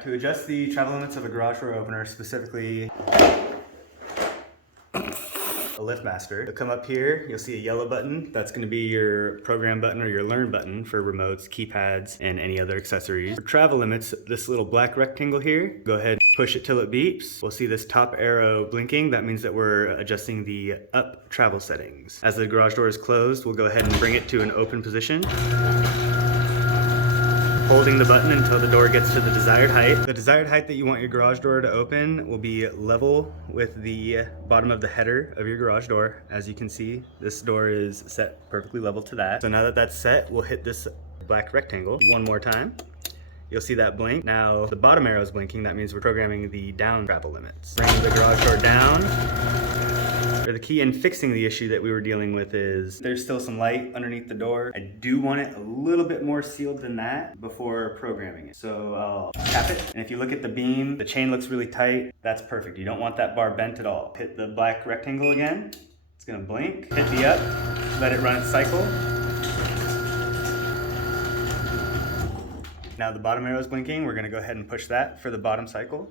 Alright, to adjust the travel limits of a garage door opener, specifically a LiftMaster, you'll come up here, you'll see a yellow button. That's going to be your program button or your learn button for remotes, keypads, and any other accessories. For travel limits, this little black rectangle here, go ahead, push it till it beeps. We'll see this top arrow blinking. That means that we're adjusting the up travel settings. As the garage door is closed, we'll go ahead and bring it to an open position, holding the button until the door gets to the desired height. The desired height that you want your garage door to open will be level with the bottom of the header of your garage door. As you can see, this door is set perfectly level to that. So now that that's set, we'll hit this black rectangle one more time. You'll see that blink. Now the bottom arrow is blinking. That means we're programming the down travel limits. Bring the garage door down. The key in fixing the issue that we were dealing with is there's still some light underneath the door. I do want it a little bit more sealed than that before programming it. So I'll tap it, and if you look at the beam, the chain looks really tight. That's perfect. You don't want that bar bent at all. Hit the black rectangle again. It's gonna blink. Hit the up, let it run its cycle. Now the bottom arrow is blinking. We're gonna go ahead and push that for the bottom cycle.